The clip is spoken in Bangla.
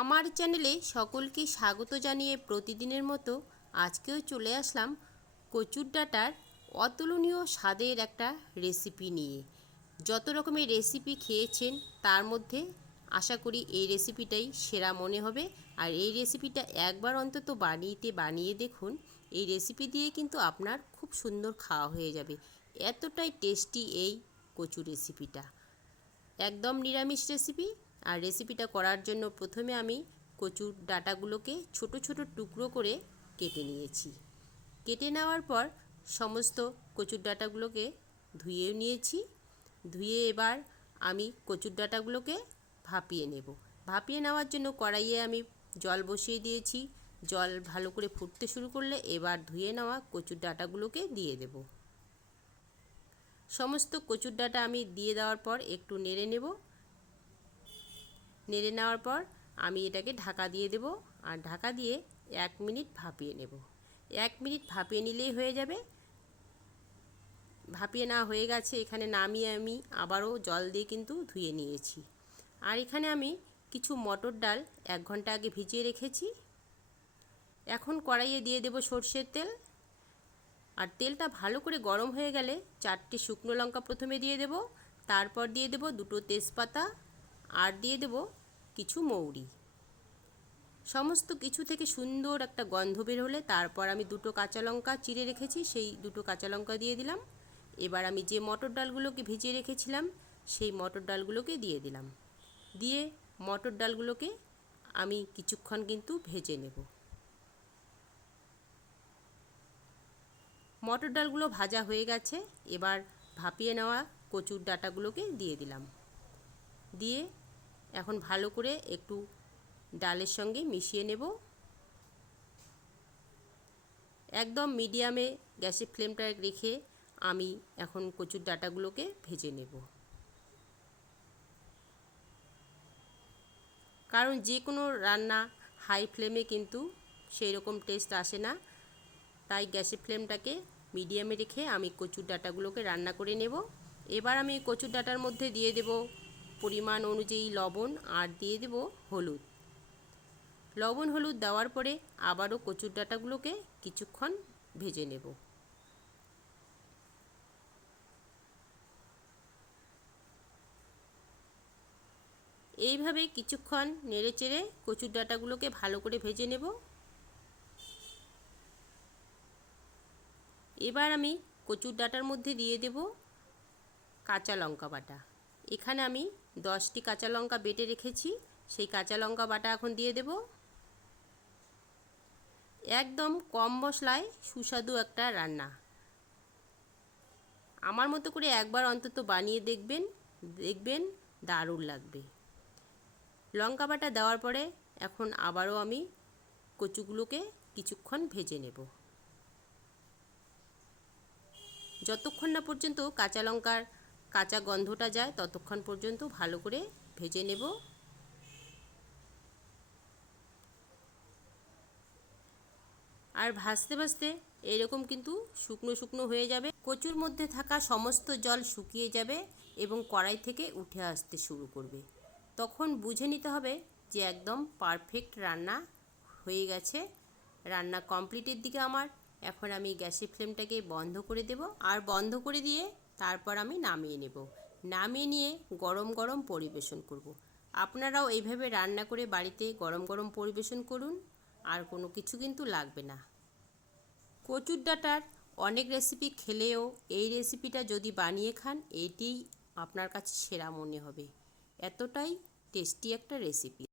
আমার চ্যানেলে সকলকে স্বাগত জানিয়ে প্রতিদিনের মতো আজকেও চলে আসলাম কচুর ডাটার অতুলনীয় স্বাদের একটা রেসিপি নিয়ে। যত রকমের রেসিপি খেয়েছেন, তার মধ্যে আশা করি এই রেসিপিটাই সেরা মনে হবে। আর এই রেসিপিটা একবার অন্তত বানিয়েতে বানিয়ে দেখুন। এই রেসিপি দিয়ে কিন্তু আপনার খুব সুন্দর খাওয়া হয়ে যাবে। এতটাই টেস্টি এই কচু রেসিপিটা। একদম নিরামিষ রেসিপি আর রেসিপিটা করার জন্য প্রথমে আমি কচুর ডাটাগুলোকে ছোট ছোট টুকরো করে কেটে নিয়েছি। কেটে নেওয়ার পর সমস্ত কচুর ডাটাগুলোকে ধুয়ে নিয়েছি। ধুয়ে এবার আমি কচুর ডাটাগুলোকে ভাপিয়ে নেব। ভাপিয়ে নেওয়ার জন্য কড়াইয়ে আমি জল বসিয়ে দিয়েছি। জল ভালো করে ফুটতে শুরু করলে এবার ধুয়ে নেওয়া কচুর ডাটাগুলোকে দিয়ে দেব। সমস্ত কচুর ডাটা আমি দিয়ে দেওয়ার পর একটু নেড়ে নেব। নেড়ে নেওয়ার পর আমি এটাকে ঢাকা দিয়ে দেব আর ঢাকা দিয়ে এক মিনিট ভাপিয়ে নেব। এক মিনিট ভাপিয়ে নিলেই হয়ে যাবে। ভাপিয়ে নেওয়া হয়ে গেছে, এখানে নামিয়ে আমি আবারও জল দিয়ে কিন্তু ধুয়ে নিয়েছি। আর এখানে আমি কিছু মটর ডাল এক ঘণ্টা আগে ভিজিয়ে রেখেছি। এখন কড়াইয়ে দিয়ে দেব সর্ষের তেল। আর তেলটা ভালো করে গরম হয়ে গেলে চারটে শুকনো লঙ্কা প্রথমে দিয়ে দেব, তারপর দিয়ে দেব দুটো তেজপাতা আর দিয়ে দেব কিছু মৌরি। সমস্ত কিছু থেকে সুন্দর একটা গন্ধ বের হলে তারপর আমি দুটো কাঁচা লঙ্কা চিড়ে রেখেছি, সেই দুটো কাঁচা লঙ্কা দিয়ে দিলাম। এবার আমি যে মটর ডালগুলোকে ভিজিয়ে রেখেছিলাম, সেই মটর ডালগুলোকে দিয়ে দিলাম। দিয়ে মটর ডালগুলোকে আমি কিছুক্ষণ কিন্তু ভেজে নেব। মটর ডালগুলো ভাজা হয়ে গেছে, এবার ভাপিয়ে নেওয়া কচুর ডাটাগুলোকে দিয়ে দিলাম। দিয়ে এখন ভালো করে একটু ডালের সঙ্গে মিশিয়ে নেব। একদম মিডিয়ামে গ্যাসের ফ্লেমটা রেখে আমি এখন কচুর ডাটাগুলোকে ভেজে নেব। কারণ যে কোনো রান্না হাই ফ্লেমে কিন্তু সেই রকম টেস্ট আসে না, তাই গ্যাসের ফ্লেমটাকে মিডিয়ামে রেখে আমি কচুর ডাটাগুলোকে রান্না করে নেব। এবার আমি কচুর ডাটার মধ্যে দিয়ে দেব পরিমাণ অনুযায়ী লবণ আর দিয়ে দেব হলুদ। লবণ হলুদ দেওয়ার পরে আবারও কচুর ডাটাগুলোকে কিছুক্ষণ ভেজে নেব। এইভাবে কিছুক্ষণ নেড়ে চেড়ে কচুর ডাটাগুলোকে ভালো করে ভেজে নেব। এবার আমি কচুর ডাটার মধ্যে দিয়ে দেব কাঁচা লঙ্কা বাটা। এখানে আমি দশটি কাঁচা লঙ্কা বেটে রেখেছি। সেই কাঁচা লঙ্কা বাটা এখন দিয়ে দেব। একদম কম মশলায় সুস্বাদু একটা রান্না। আমার মতো করে একবার অন্তত বানিয়ে দেখবেন দেখবেন দারুণ লাগবে। লঙ্কা বাটা দেওয়ার পরে এখন আবারও আমি কচুগুলোকে কিছুক্ষণ ভেজে নেব। যতক্ষণ না পর্যন্ত কাঁচা লঙ্কার কাঁচা গন্ধটা যায়, ততক্ষণ পর্যন্ত ভালো করে ভেজে নেব। আর ভাজতে ভাজতে এরকম কিন্তু শুকনো শুকনো হয়ে যাবে। কচুর মধ্যে থাকা সমস্ত জল শুকিয়ে যাবে এবং কড়াই থেকে উঠে আসতে শুরু করবে। তখন বুঝে নিতে হবে যে একদম পারফেক্ট রান্না হয়ে গেছে। রান্না কমপ্লিটের দিকে আমার এখন আমি গ্যাসের ফ্লেমটাকে বন্ধ করে দেব আর বন্ধ করে দিয়ে তারপর আমি নামিয়ে নেব। নামিয়ে নিয়ে গরম গরম পরিবেশন করব। আপনারাও এইভাবে রান্না করে বাড়িতে গরম গরম পরিবেশন করুন, আর কোনো কিছু কিন্তু লাগবে না। কচুর ডাটার অনেক রেসিপি খেলেও এই রেসিপিটা যদি বানিয়ে খান এটিই আপনার কাছে সেরা মনে হবে। এতটাই টেস্টি একটা রেসিপি